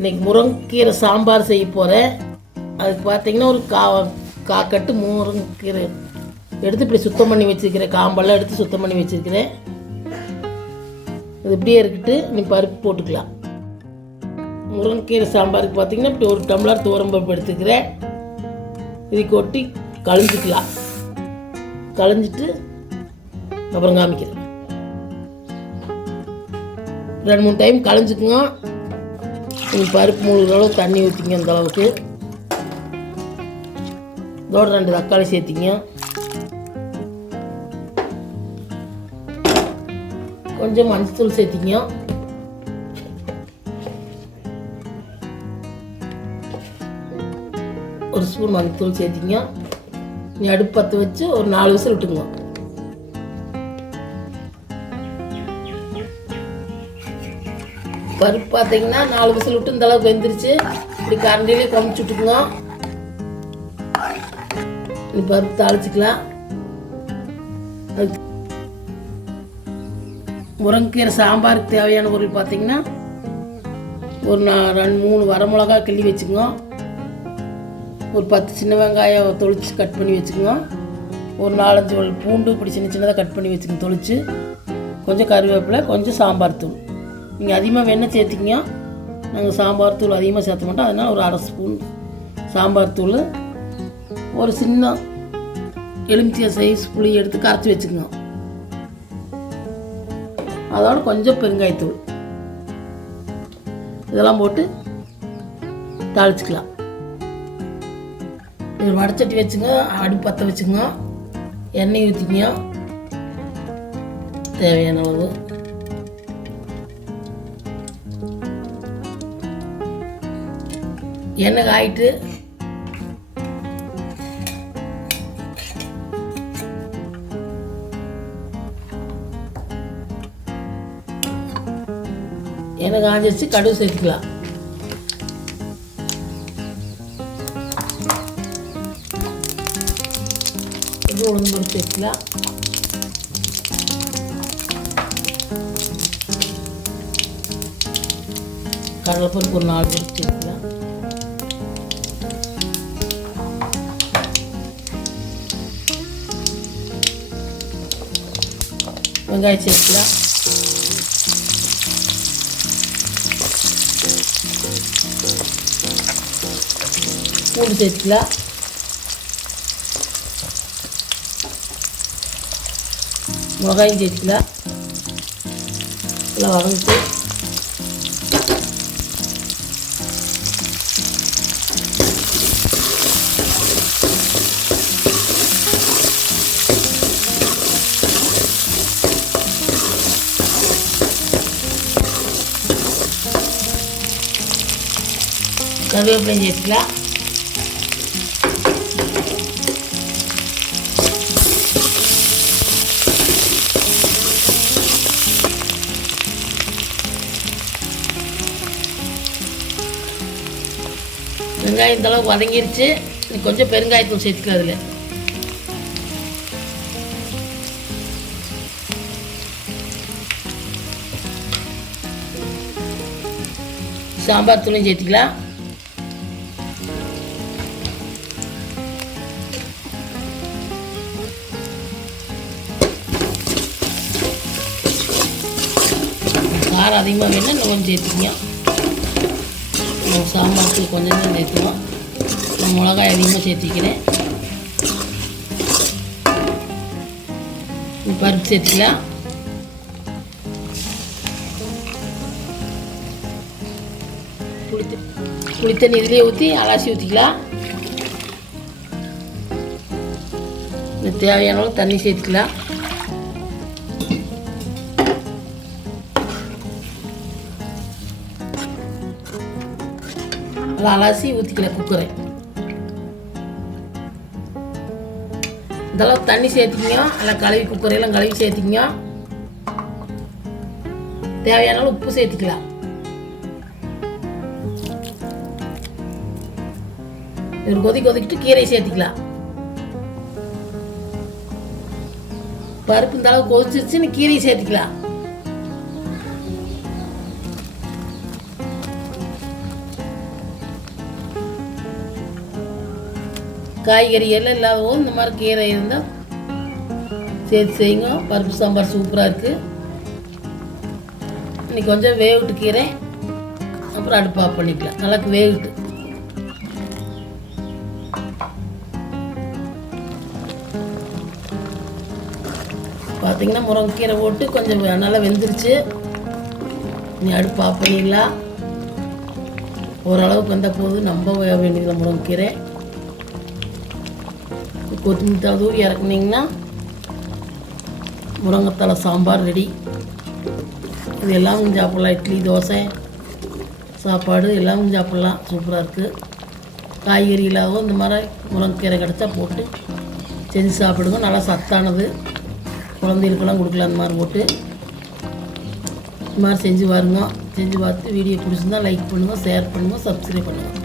இன்னைக்கு முருங்கைக்கீரை சாம்பார் செய்ய போகிறேன் அதுக்கு பார்த்தீங்கன்னா ஒரு கா காக்கட்டு முருங்கைக்கீரை எடுத்து இப்படி சுத்தம் பண்ணி வச்சுருக்கிறேன் காம்பெல்லாம் எடுத்து சுத்தம் பண்ணி வச்சுருக்கிறேன். இது இப்படியே இருக்கிட்டு நீ பருப்பு போட்டுக்கலாம். முருங்கைக்கீரை சாம்பாருக்கு பார்த்தீங்கன்னா இப்படி ஒரு டம்ளர் துவரம்பருப்பு எடுத்துக்கிறேன். இது கொட்டி கழிஞ்சிக்கலாம். கழிஞ்சிட்டு அப்புறம் காமிக்கிறேன். ரெண்டு மூணு டைம் களைஞ்சிக்குங்க நீங்கள் பருப்பு முழுகிற அளவுக்கு தண்ணி ஊற்றிங்க அந்த அளவுக்கு. இதோட ரெண்டு தக்காளி சேர்த்திங்க. கொஞ்சம் மஞ்சத்தூள் சேர்த்திங்க. ஒரு ஸ்பூன் மஞ்சத்தூள் சேர்த்திங்க. நீ அடுப்பு பற்ற வச்சு ஒரு நாலு விசில் விட்டுங்க பருப்பு பார்த்தீங்கன்னா நாலு விசில் விட்டு இந்த அளவுக்கு வெந்துருச்சு. இப்படி கரண்டிலே கமிச்சு விட்டுக்குங்க இப்படி பருப்பு தாளிச்சுக்கலாம். முருங்கைக்கீரை சாம்பாருக்கு தேவையான பொருள் பார்த்தீங்கன்னா ஒரு நான் ரெண்டு மூணு வரமிளகா கிள்ளி வச்சுக்கோங்க ஒரு பத்து சின்ன வெங்காயம் தொளிச்சு கட் பண்ணி வச்சுக்கோங்க ஒரு நாலஞ்சு பூண்டு இப்படி சின்ன சின்னதாக கட் பண்ணி வச்சுக்கோங்க தொளிச்சு. கொஞ்சம் கருவேப்பிலை கொஞ்சம் சாம்பார் தூள். நீங்கள் அதிகமாக வெண்ணெய் சேர்த்திங்க நாங்கள் சாம்பார் தூள் அதிகமாக சேர்த்த மாட்டோம். அதனால் ஒரு அரை ஸ்பூன் சாம்பார் தூள் ஒரு சின்ன எலுமிச்சை சைஸ் புளி எடுத்து கரைச்சி வச்சுக்கோங்க. அதோட கொஞ்சம் பெருங்காயத்தூள். இதெல்லாம் போட்டு தாளிச்சிக்கலாம். இது வடச்சட்டி வச்சுங்க அடுப்பு பற்ற வச்சுங்க எண்ணெய் ஊற்றிங்க தேவையான அளவு எண்ணெய் காயிட்டு. எண்ணெய் காஞ்சிச்சு கடுகு சேர்த்துக்கலாம். இது உளுந்து பருப்பு சேர்த்துக்கலாம். கடலைப்பருப்பு ஒரு நாலு பருப்பு சேர்த்துக்கலாம் வெங்காயம் சேர்த்துக்கலாம் பூண்டு சேர்த்துக்கலாம் மிளகாயும் சேர்த்துக்கலாம் கருவேப்பிலையும் சேர்த்துக்கலாம் வெங்காயம் இந்தளவுக்கு வதங்கிருச்சு. நீ கொஞ்சம் பெருங்காயத்தூள் சேர்த்துக்கலாம் அதில். சாம்பார் தூளையும் சேர்த்துக்கலாம். காரம் அதிகமாக வேணும் இன்னும் கொஞ்சம் சேர்த்துக்கங்க நம்ம சாம்பார் கொஞ்சம் தான் சேர்த்துக்கலாம் நான் மிளகாய் அதிகமாக சேர்த்திக்கிறேன். பருப்பு சேர்த்துக்கலாம். புளித்த புளித்தண்ணி இதுலேயே ஊற்றி அலாசி ஊற்றிக்கலாம் இந்த தேவையான அளவு தண்ணி சேர்த்துக்கலாம். நல்லா அலசி ஊற்றிக்கல குக்கரை இதெல்லாம் தண்ணி சேர்த்திங்க எல்லாம் கழுவி குக்கரையெல்லாம் கழுவி சேர்த்திங்க தேவையான அளவு உப்பு சேர்த்துக்கலாம் ஒரு கொதி கொதிக்கிட்டு கீரை சேர்த்துக்கலாம் பருப்பு இந்த அளவு கொதிச்சிருச்சுன்னு கீரை சேர்த்துக்கலாம் காய்கறி எல்லாம் இல்லாதவோ இந்த மாதிரி கீரை இருந்தால் சேர்த்து செய்யுங்க. பருப்பு சாம்பார் சூப்பராக இருக்குது இன்னைக்கு கொஞ்சம் வேவிட்டு கீரை. அப்புறம் அடுப்பு ஆஃப் பண்ணிக்கலாம். நல்லா வேவிட்டு பார்த்தீங்கன்னா முருங்கைக்கீரை போட்டு கொஞ்சம் நல்லா வெந்துருச்சு. நீ அடுப்பு ஆஃப் பண்ணிடலாம். ஓரளவுக்கு வந்த போது நம்ம வேண்டியதில்லை முருங்கைக்கீரை. கொத்தமல்லி தூவி இறக்குனீங்கன்னா முருங்கைத்தலை சாம்பார் ரெடி. இது எல்லாமும் சாப்பிட்லாம். இட்லி தோசை சாப்பாடு எல்லாமும் சாப்பிட்லாம். சூப்பராக இருக்குது காய்கறி இல்லாதவோ இந்த மாதிரி முருங்கைக்கீரை கிடச்சா போட்டு செஞ்சு சாப்பிடுங்க. நல்லா சத்தானது. குழந்தைகளுக்கெல்லாம் கொடுக்கலாம். அந்த மாதிரி போட்டு. இந்த மாதிரி செஞ்சு பாருங்க. செஞ்சு பார்த்து வீடியோ பிடிச்சிருந்தா லைக் பண்ணுங்கள் ஷேர் பண்ணுங்கள் சப்ஸ்கிரைப் பண்ணுங்கள்